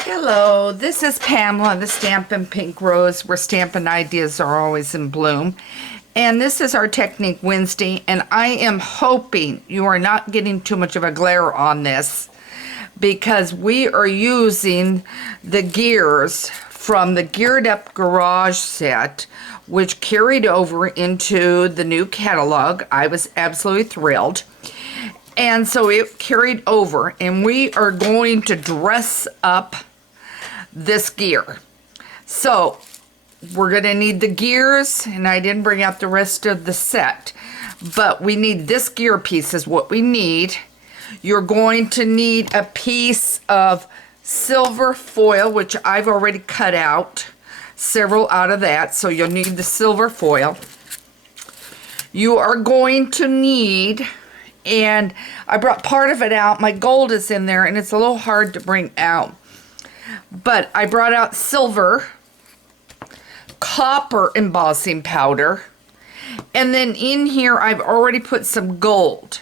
Hello, this is Pamela, the Stampin' Pink Rose, where stampin' ideas are always in bloom. And this is our Technique Wednesday, and I am hoping you are not getting too much of a glare on this because we are using the gears from the Geared Up Garage set, which carried over into the new catalog. I was absolutely thrilled. And so it carried over, and we are going to dress up this gear. So we're going to need the gears, and I didn't bring out the rest of the set, but we need this gear piece is what we need. You're going to need a piece of silver foil, which I've already cut out several out of that, so you'll need the silver foil. You are going to need, and I brought part of it out, my gold is in there and it's a little hard to bring out, but I brought out silver, copper embossing powder, and then in here I've already put some gold,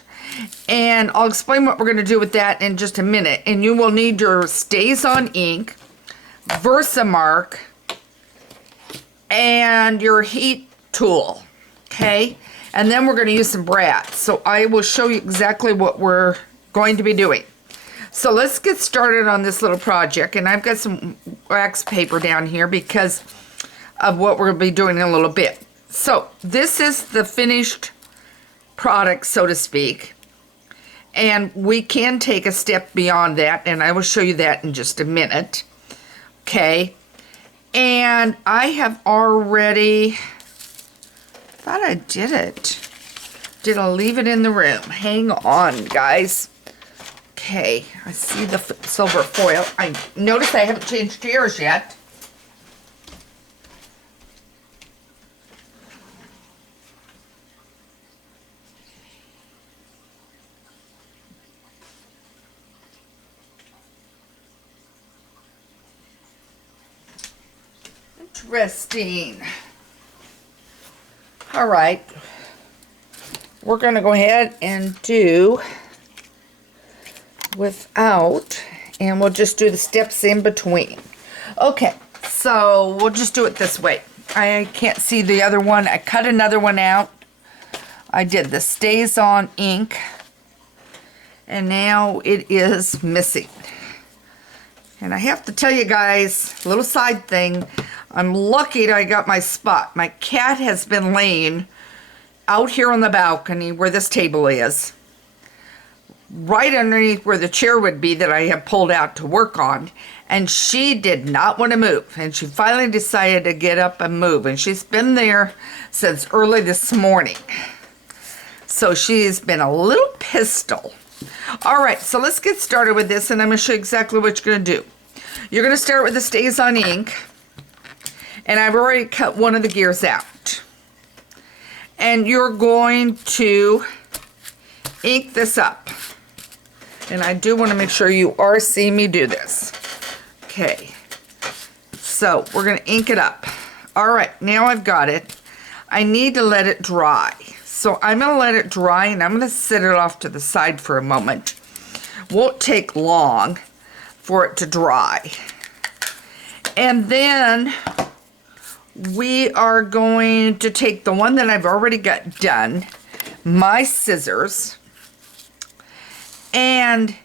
and I'll explain what we're going to do with that in just a minute. And you will need your StazOn ink, Versamark, and your heat tool, okay? And then we're going to use some brats. So I will show you exactly what we're going to be doing. So let's get started on this little project. And I've got some wax paper down here because of what we're going to be doing in a little bit. So this is the finished product, so to speak. And we can take a step beyond that, and I will show you that in just a minute. Okay. And I have already, thought I did it. Did I leave it in the room? Hang on, guys. Okay, I see the silver foil. I notice I haven't changed gears yet. Interesting. All right. We're going to go ahead and do without, and we'll just do the steps in between. Okay, so we'll just do it this way. I can't see the other one. I cut another one out. I did the StazOn ink, and now it is missing. And I have to tell you guys, a little side thing, I'm lucky that I got my spot. My cat has been laying out here on the balcony where this table is, right underneath where the chair would be that I have pulled out to work on, and she did not want to move, and she finally decided to get up and move, and she's been there since early this morning. So she's been a little pistol. All right, so let's get started with this, and I'm going to show you exactly what you're going to do. You're going to start with the StazOn ink, and I've already cut one of the gears out. And you're going to ink this up. And I do want to make sure you are seeing me do this. Okay, so we're going to ink it up. All right, now I've got it. I need to let it dry. So I'm going to let it dry, and I'm going to set it off to the side for a moment. Won't take long for it to dry. And then we are going to take the one that I've already got done, my scissors, and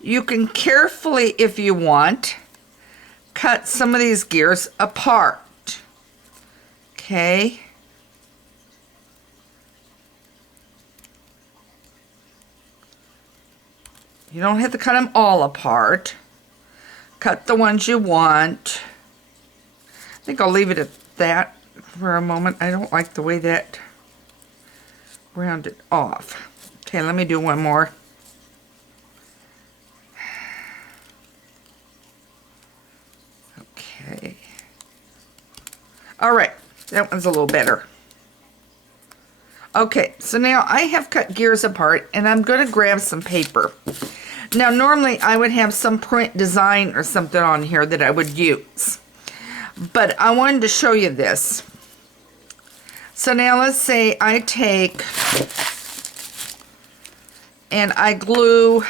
you can carefully, if you want, cut some of these gears apart. Okay. You don't have to cut them all apart. Cut the ones you want. I think I'll leave it at that for a moment. I don't like the way that rounded off. Okay, let me do one more. Okay. All right, that one's a little better. Okay, so now I have cut gears apart, and I'm going to grab some paper. Now, normally I would have some print design or something on here that I would use, but I wanted to show you this. So now let's say I take and I glue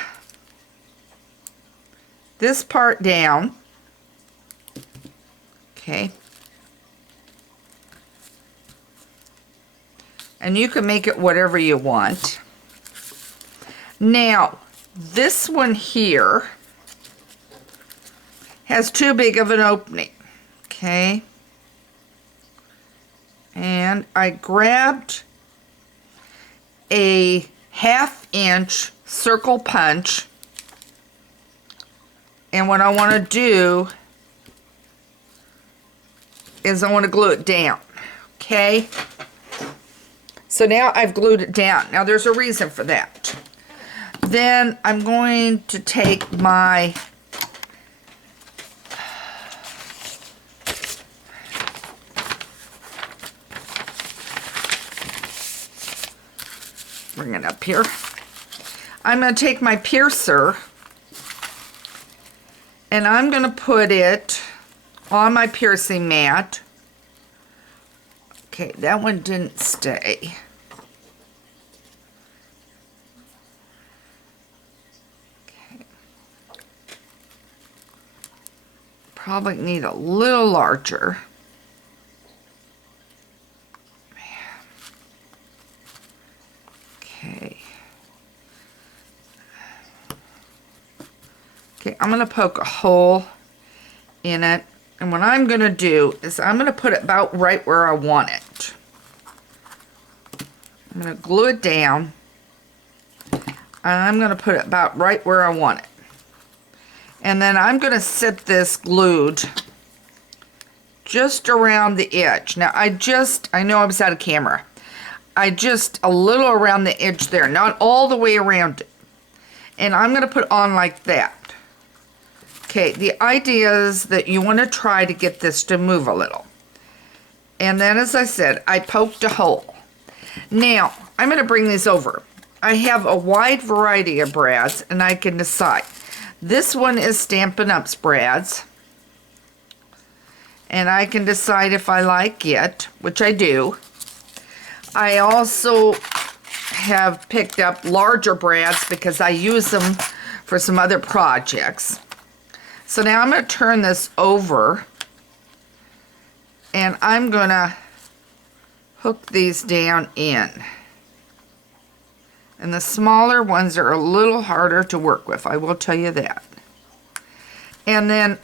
this part down. Okay. And you can make it whatever you want. Now, this one here has too big of an opening. Okay. And I grabbed a 1/2 inch circle punch. And what I want to do is I want to glue it down. Okay. So now I've glued it down. Now there's a reason for that. Then I'm going to take my bring it up here. I'm going to take my piercer and I'm going to put it on my piercing mat. Okay, that one didn't stay. Okay. Probably need a little larger. Okay. Okay, I'm going to poke a hole in it. And what I'm going to do is I'm going to put it about right where I want it. I'm going to glue it down. And I'm going to put it about right where I want it. And then I'm going to set this glued just around the edge. Now I know I was out of camera. A little around the edge there, not all the way around it. And I'm going to put on like that. Okay, the idea is that you want to try to get this to move a little. And then, as I said, I poked a hole. Now, I'm going to bring these over. I have a wide variety of brads, and I can decide. This one is Stampin' Up's brads. And I can decide if I like it, which I do. I also have picked up larger brads because I use them for some other projects. So now I'm going to turn this over and I'm going to hook these down in. And the smaller ones are a little harder to work with, I will tell you that. And then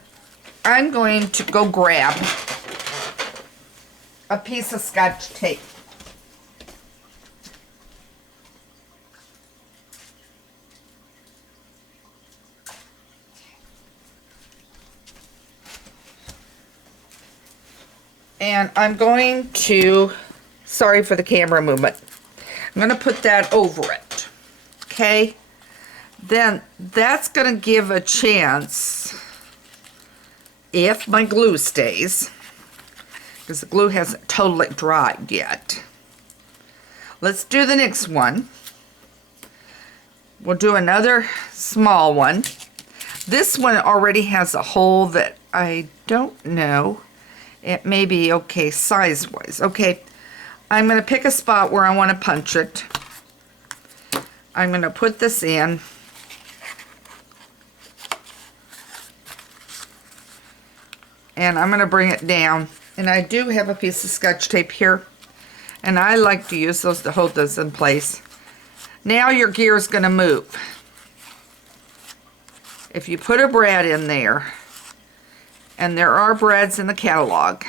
I'm going to go grab a piece of Scotch tape. And I'm going to, sorry for the camera movement, I'm going to put that over it, okay? Then that's going to give a chance, if my glue stays, because the glue hasn't totally dried yet. Let's do the next one. We'll do another small one. This one already has a hole that I don't know. It may be okay size-wise. Okay, I'm going to pick a spot where I want to punch it. I'm going to put this in. And I'm going to bring it down. And I do have a piece of Scotch tape here. And I like to use those to hold those in place. Now your gear is going to move. If you put a brad in there, and there are brads in the catalog,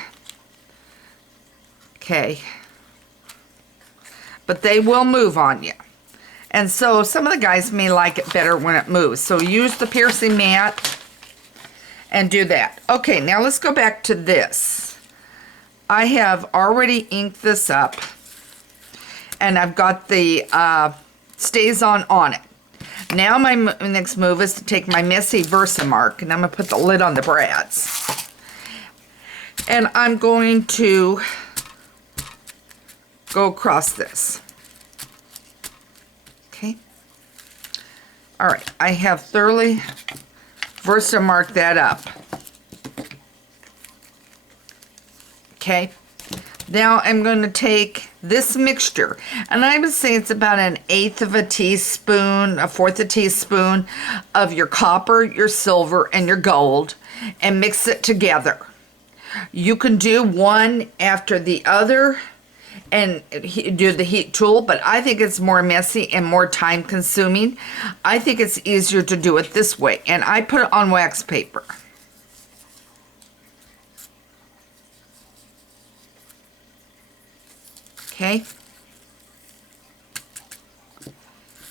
okay, but they will move on you. And so some of the guys may like it better when it moves. So use the piercing mat and do that. Okay, now let's go back to this. I have already inked this up and I've got the stays on it. Now my next move is to take my messy Versamark and I'm going to put the lid on the brads. And I'm going to go across this. Okay. All right, I have thoroughly Versamarked that up. Okay. Now I'm going to take this mixture, and I would say it's about 1/8 of a teaspoon, 1/4 a teaspoon of your copper, your silver, and your gold, and mix it together. You can do one after the other and do the heat tool, but I think it's more messy and more time consuming. I think it's easier to do it this way, and I put it on wax paper. Okay,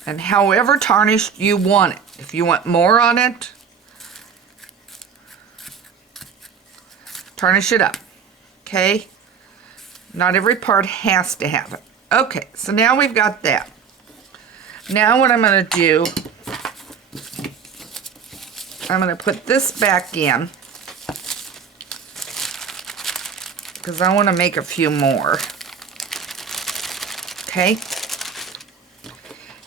and however tarnished you want it. If you want more on it, tarnish it up. Okay, not every part has to have it. Okay, so now we've got that. Now what I'm going to do, I'm going to put this back in because I want to make a few more. Okay,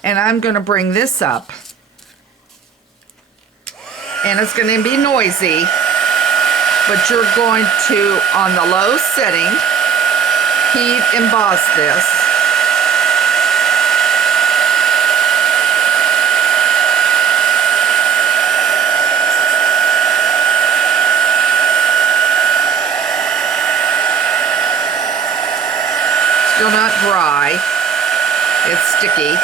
and I'm going to bring this up, and it's going to be noisy, but you're going to, on the low setting, heat emboss this. Still not dry. It's sticky.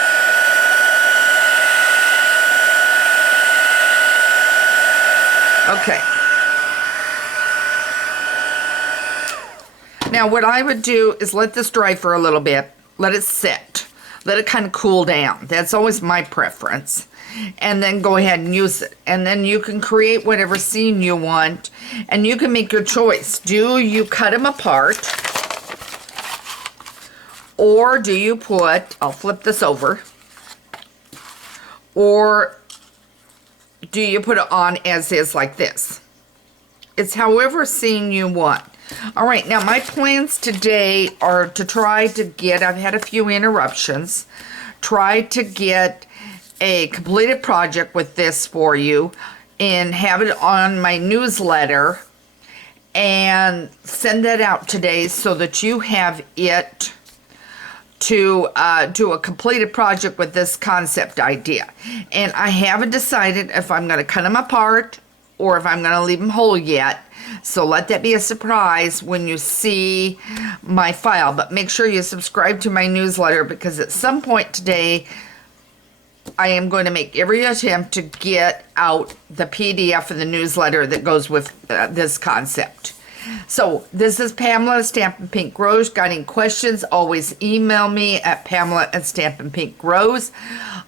Okay. Now what I would do is let this dry for a little bit. Let it sit. Let it kind of cool down. That's always my preference. And then go ahead and use it. And then you can create whatever scene you want. And you can make your choice. Do you cut them apart? Or do you put, I'll flip this over, or do you put it on as is like this? It's however scene you want. All right, now my plans today are to try to get, I've had a few interruptions, try to get a completed project with this for you and have it on my newsletter and send that out today so that you have it to do a completed project with this concept idea. And I haven't decided if I'm going to cut them apart or if I'm going to leave them whole yet. So let that be a surprise when you see my file. But make sure you subscribe to my newsletter, because at some point today, I am going to make every attempt to get out the PDF of the newsletter that goes with this concept. So this is Pamela, Stampin' Pink Rose. Got any questions, always email me at Pamela@Stampin'Pink Rose.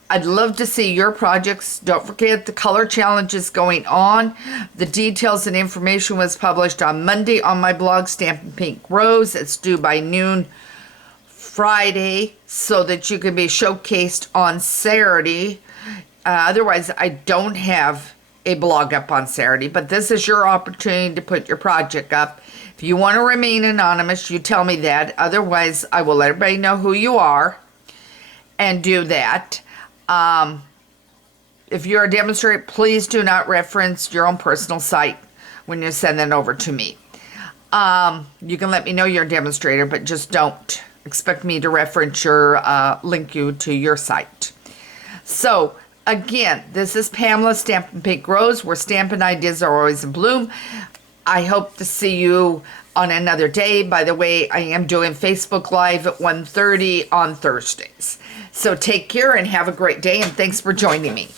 I'd love to see your projects. Don't forget the color challenge is going on. The details and information was published on Monday on my blog, Stampin' Pink Rose. It's due by noon Friday so that you can be showcased on Saturday. Otherwise, I don't have a blog up on Saturday, but this is your opportunity to put your project up. If you want to remain anonymous, you tell me that. Otherwise, I will let everybody know who you are and do that. If you're a demonstrator, please do not reference your own personal site when you send it over to me. You can let me know you're a demonstrator, but just don't expect me to reference your link you to your site. So again, this is Pamela, Stampin' Pink Rose, where stampin' ideas are always in bloom. I hope to see you on another day. By the way, I am doing Facebook Live at 1:30 on Thursdays. So take care and have a great day, and thanks for joining me.